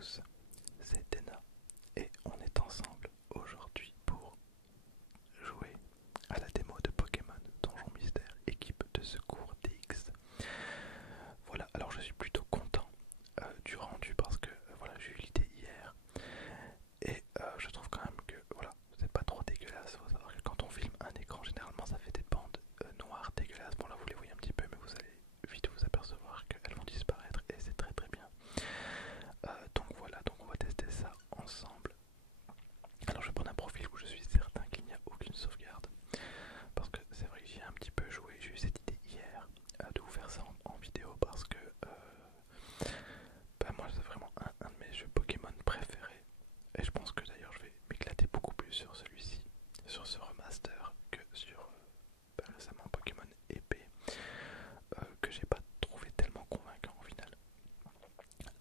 tous, c'est Dena et on est ensemble aujourd'hui pour jouer à la démo de Pokémon Donjon Mystère équipe de secours DX. Voilà, alors je suis plutôt content du rendu parce que voilà, j'ai eu l'idée hier et je trouve quand même que voilà, c'est pas trop dégueulasse. Faut savoir que quand on filme un écran, généralement ça fait des bandes noires dégueulasses. Bon là vous les voyez un petit peu, mais vous allez vite vous apercevoir qu'elles vont disparaître et c'est très très bien. Donc voilà, donc on va tester ça ensemble. Alors je vais prendre un profil où je suis certain qu'il n'y a aucune sauvegarde. Parce que c'est vrai que j'y ai un petit peu joué, j'ai eu cette idée hier de vous faire ça en vidéo parce que moi c'est vraiment un de mes jeux Pokémon préférés. Et je pense que d'ailleurs je vais m'éclater beaucoup plus sur celui-ci, sur ce remaster, que sur récemment Pokémon épée, que j'ai pas trouvé tellement convaincant au final.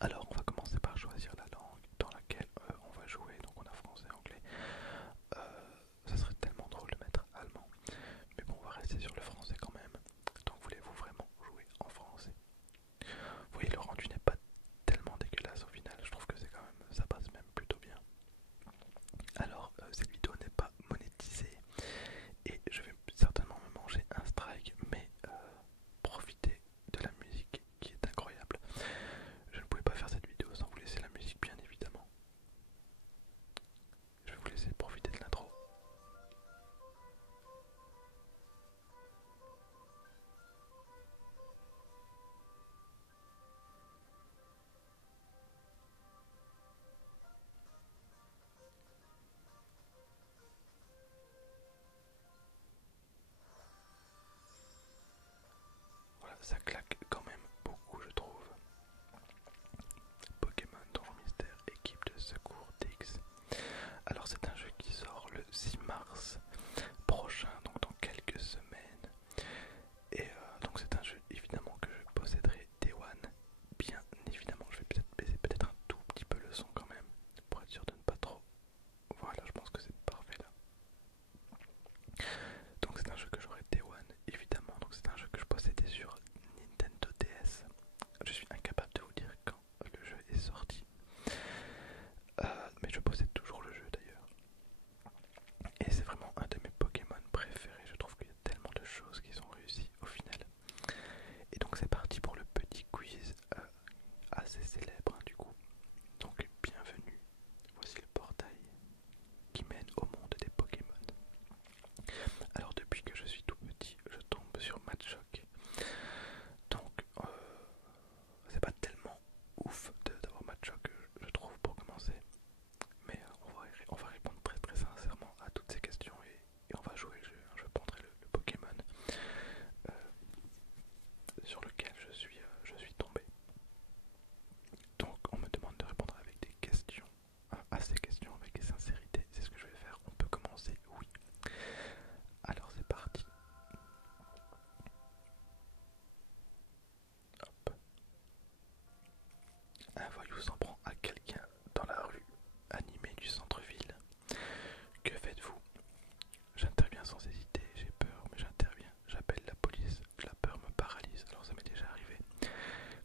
Alors on va commencer par choisir la langue dans laquelle on va jouer, donc on a français, anglais. Ça serait tellement drôle de mettre allemand, mais bon on va rester sur le français quand même. Donc voulez-vous vraiment jouer en français? Vous voyez, le rendu n'est pas tellement dégueulasse au final, je trouve que c'est quand même, ça passe même plutôt bien. Alors cette vidéo n'est pas monétisée et je vais certainement me manger un strike, mais profitez de la musique qui est incroyable. Je ne pouvais pas faire cette vidéo sans vous laisser la musique, bien évidemment. Je vais vous laisser profiter de l'intro. Voilà, ça claque quand même beaucoup, je trouve. Pokémon Donjon Mystère, équipe de secours DX. Alors c'est un jeu qui sort le 6 mars prochain, donc dans quelques semaines. Et donc c'est un jeu évidemment que je posséderai Day One. Bien évidemment, je vais peut-être baisser peut-être un tout petit peu le son quand même, pour être sûr de ne pas trop. Voilà, je pense que c'est parfait là. Donc c'est un jeu que j'aurai Day One évidemment, donc c'est un jeu que je possédais sur Nintendo DS. Je suis incapable de vous dire quand le jeu est sorti. Mais je possède toujours le jeu d'ailleurs. Et c'est vraiment un de mes Pokémon préférés. Je trouve qu'il y a tellement de choses qui sont réussies au final. Et donc c'est parti pour le petit quiz assez célèbre du coup. Donc bienvenue. Voici le portail qui mène au monde des Pokémon. Alors depuis que je suis tout petit, je tombe sur Machoke. Donc c'est pas tellement ouf d'avoir Machoke, je trouve, pour commencer. Mais on va répondre très très sincèrement à toutes ces questions et on va jouer le jeu. Je prendrai le Pokémon euh, sur lequel je suis tombé. Donc on me demande de répondre avec des questions, à ces questions avec sincérité. C'est ce que je vais faire. On peut commencer, oui. Alors c'est parti. Hop. Un voyou s'en prend à quelqu'un dans la rue, animé du centre-ville. Que faites-vous? J'interviens sans hésiter, j'ai peur, mais j'interviens. J'appelle la police, la peur me paralyse. Alors ça m'est déjà arrivé.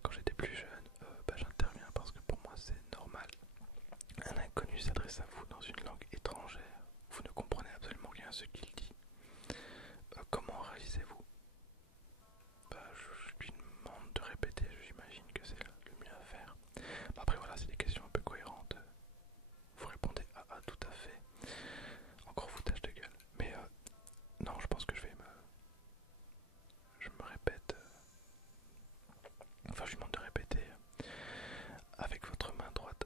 Quand j'étais plus jeune, j'interviens parce que pour moi c'est normal. Un inconnu s'adresse à vous dans une langue étrangère. Vous ne comprenez absolument rien à ce qu'il dit. Comment réalisez-vous? Je lui demande de répéter, j'imagine que c'est le mieux à faire. Après voilà, c'est des questions un peu cohérentes. Vous répondez à tout à fait. Encore foutage de gueule. Mais non, je pense que je me répète. Enfin, je lui demande de répéter. Avec votre main droite,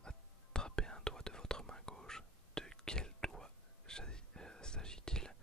attrapez un doigt de votre main gauche. De quel doigt s'agit-il?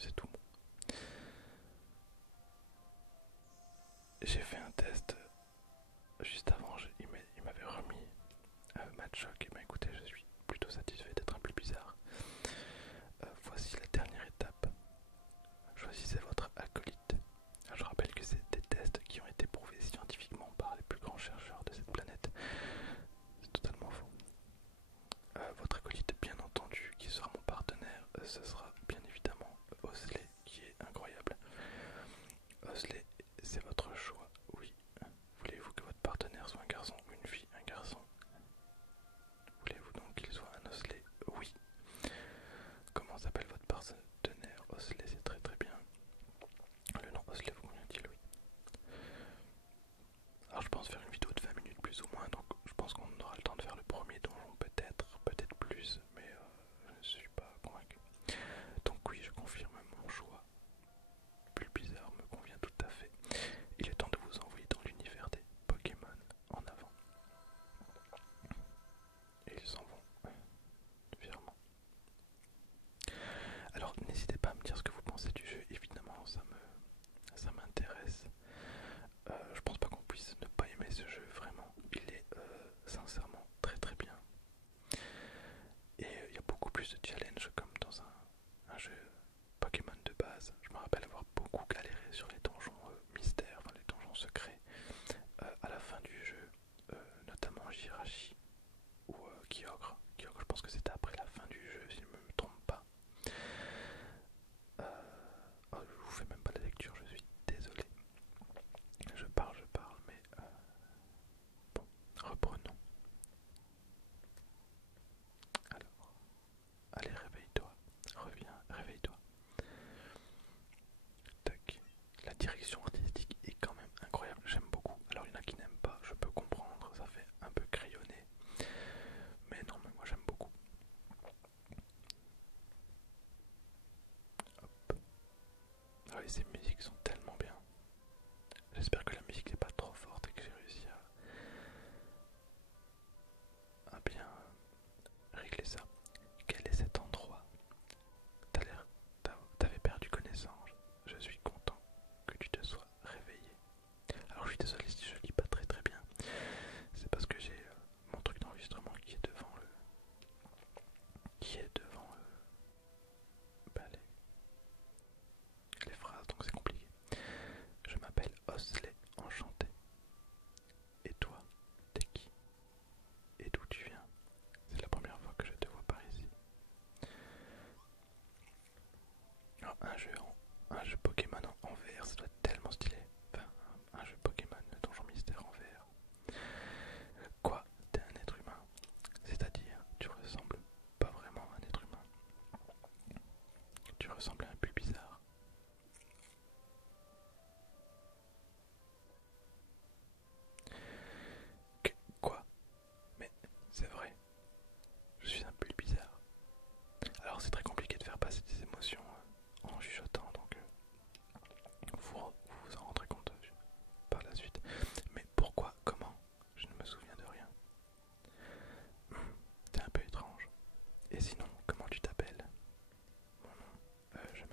c'est tout. J'ai fait un test juste avant, il m'avait remis Matchoc, et ben écoutez, je suis plutôt satisfait d'être un peu bizarre. Voici la dernière étape. Choisissez votre acolyte. Je rappelle que c'est des tests qui ont été prouvés scientifiquement par les plus grands chercheurs de cette planète. C'est totalement faux. Votre acolyte, bien entendu, qui sera mon partenaire, ce sera bien évidemment Osley, qui est incroyable. Osley, c'est votre choix, oui. Voulez-vous que votre partenaire soit un garçon ou une fille? Un garçon. Voulez-vous donc qu'il soit un Osley? Oui. Comment s'appelle votre partenaire? Osley, c'est très très bien. Le nom Osley vous convient-il? Oui. Alors je pense faire une vidéo de 20 minutes plus ou moins, donc je pense qu'on aura le temps de faire le premier donjon peut-être plus, mais je ne suis pas convaincu. Donc oui, je confirme mon choix. Plus bizarre me convient tout à fait. Il est temps de vous envoyer dans l'univers des Pokémon en avant. Et ils s'en vont fièrement. Alors n'hésitez pas à me dire ce que vous pensez du jeu, évidemment ça m'intéresse. Je pense pas qu'on puisse ne pas aimer ce jeu, vraiment. Il est sincèrement très très bien. Et il y a beaucoup plus de challenges comme dans un jeu Pokémon de base. Je me rappelle avoir beaucoup galéré sur les donjons mystères, enfin les donjons secrets à la fin du jeu, notamment Jirachi ou Kyogre. Kyogre, je pense que c'était après la fin du jeu, si je ne me trompe pas. Oh, je vous fais même pas la lecture, je suis désolé. Je parle, mais bon, reprenons. Alors, allez, réveille-toi, reviens, réveille-toi. Tac. La direction artistique est quand même incroyable, j'aime beaucoup. Alors il y en a qui n'aiment pas, je peux comprendre, ça fait un peu crayonné. Mais non, mais moi j'aime beaucoup. Hop. Ah oui, ces musiques sont tellement bien. J'espère que la musique n'est pas trop forte et que j'ai réussi à bien régler ça. Quel est cet endroit? T'avais perdu connaissance. Je suis content que tu te sois réveillé. Alors je suis désolé si je lis pas très très bien. C'est parce que j'ai mon truc d'enregistrement qui est devant bah, les phrases, donc c'est compliqué. Je m'appelle Osley, enchanté. Et toi, t'es qui? Et d'où tu viens? C'est la première fois que je te vois par ici. Alors, un jeu Pokémon en VR, ça doit être tellement stylé. Enfin, un jeu Pokémon Donjon Mystère en VR. Quoi? T'es un être humain? C'est-à-dire, tu ressembles pas vraiment à un être humain. Tu ressembles à un peu bizarre. Quoi? Mais c'est vrai, je suis un peu bizarre. Alors c'est très compliqué de faire passer des émotions en chuchotant, donc vous en rendrez compte par la suite. Mais pourquoi? Comment? Je ne me souviens de rien. T'es un peu étrange. Et sinon, comment tu t'appelles? Mon nom, je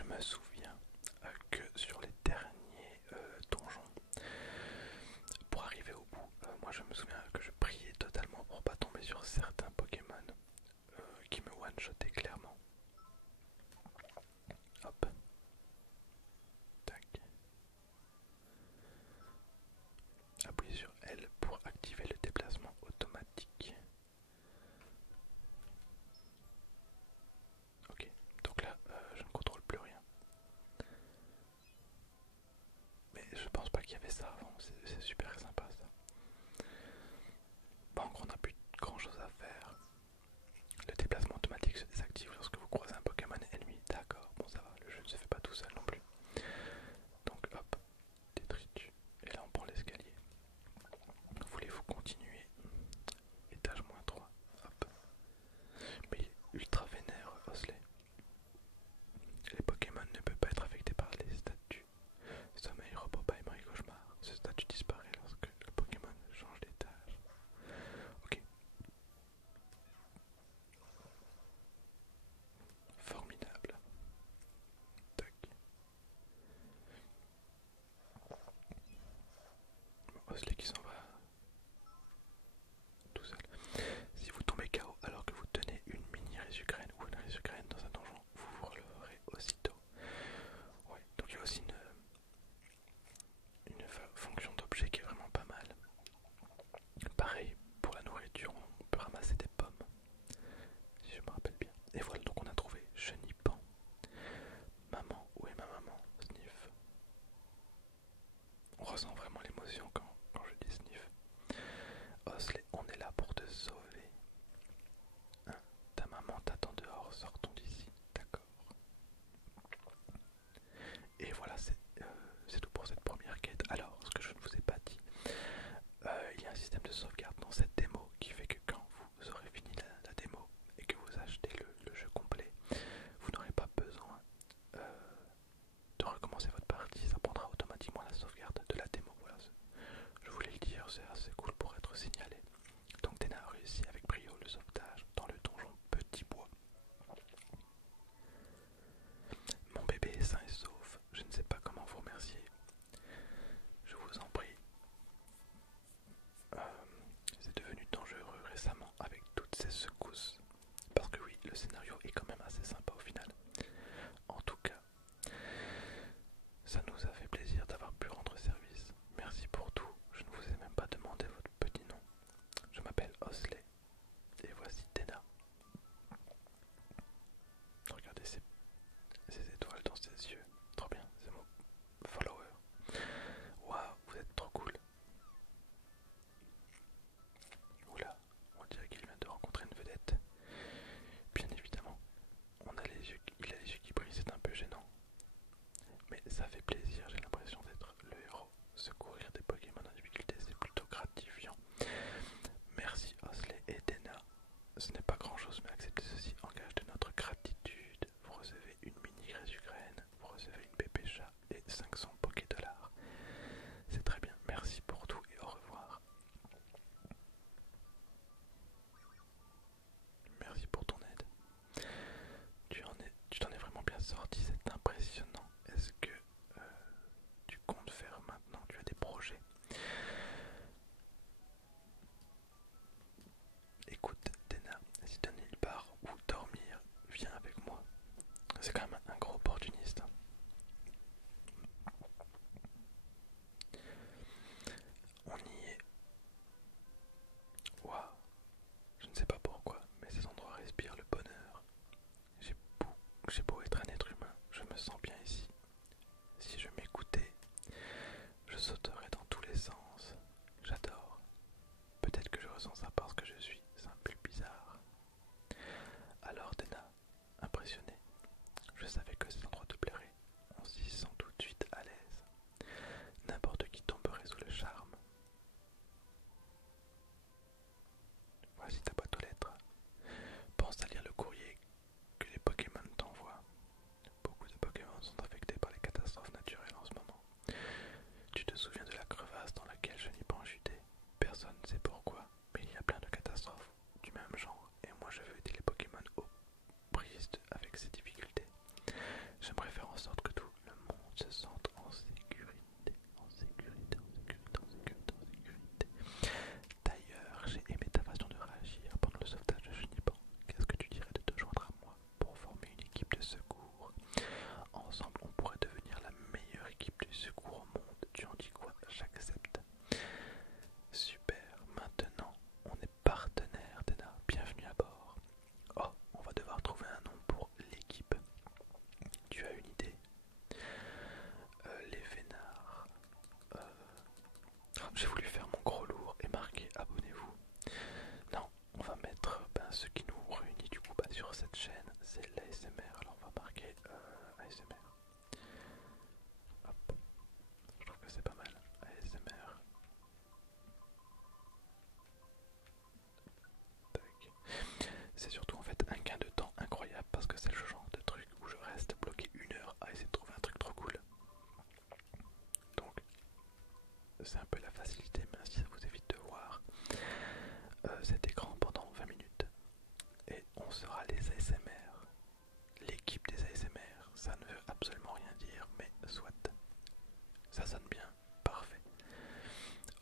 je me souviens que sur les derniers donjons, pour arriver au bout, moi je me souviens que je priais totalement pour pas tomber sur certains Pokémon qui me one-shotaient clairement. Hop, tac. Appuyez sur L pour activer le déplacement automatique. Ok, donc là je ne contrôle plus rien. c'est un peu la facilité, mais ainsi ça vous évite de voir cet écran pendant 20 minutes. Et on sera les ASMR. L'équipe des ASMR, ça ne veut absolument rien dire, mais soit. Ça sonne bien, parfait.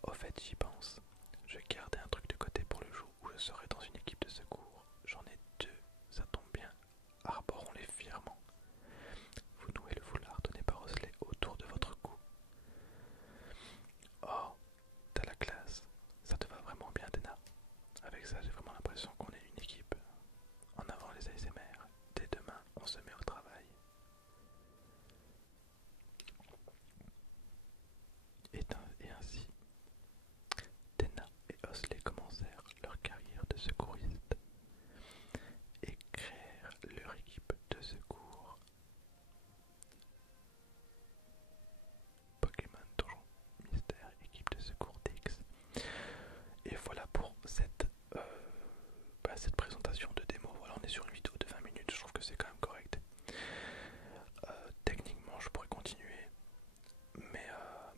Au fait, j'y pense. Je gardais un truc de côté pour le jour où je serai dans une équipe de secours. J'en ai deux, ça tombe bien. Arborons-les fièrement. Vous nouez le foulard donné par Osley autour de votre cou. Oh, t'as la classe. Ça te va vraiment bien, Dena. Avec ça, j'ai vraiment l'impression qu'on est une équipe. En avant les ASMR. Dès demain, on se met au travail. Et ainsi, Dena et Osley commencèrent leur carrière de secouristes et créèrent leur équipe de secours. Pokémon Donjon Mystère, équipe de secours DX. Et voilà pour cette présentation de démo. Voilà, on est sur une vidéo de 20 minutes, je trouve que c'est quand même correct. Techniquement, je pourrais continuer, mais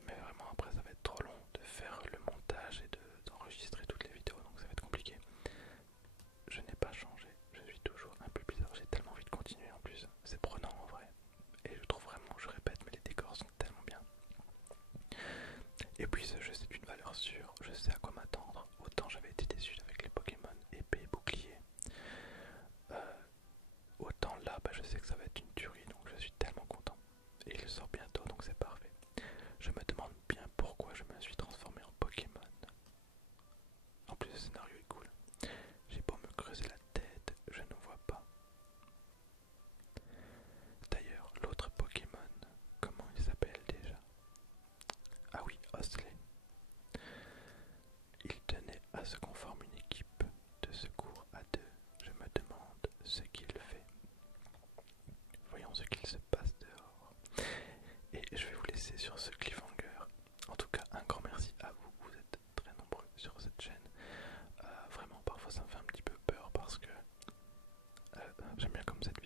vraiment après ça va être trop long de faire le montage et d'enregistrer toutes les vidéos, donc ça va être compliqué. Je n'ai pas changé, je suis toujours un peu bizarre, j'ai tellement envie de continuer en plus, c'est prenant en vrai. Et je trouve vraiment, je répète, mais les décors sont tellement bien. Et puis ce jeu c'est une valeur sûre, je sais à quoi m'attendre. Autant j'avais été déçu avec les Pokémon épée et bouclier, autant là je sais que ça va être une tuerie, donc je suis tellement content. Et il sort bientôt, donc c'est parfait. Je me demande bien pourquoi je me suis transformé en Pokémon. En plus le scénario est cool. J'ai beau me creuser la tête, je ne vois pas. D'ailleurs, l'autre Pokémon, comment il s'appelle déjà? Ah oui, Osley. Il tenait à ce qu'on forme une équipe de secours à deux. Je me demande ce qu'il fait. Voyons ce qu'il se passe dehors. Et je vais vous laisser sur ce cliffhanger. En tout cas, un grand merci à vous. Vous êtes très nombreux sur cette chaîne. Vraiment, parfois ça me fait un petit peu peur parce que j'aime bien comme cette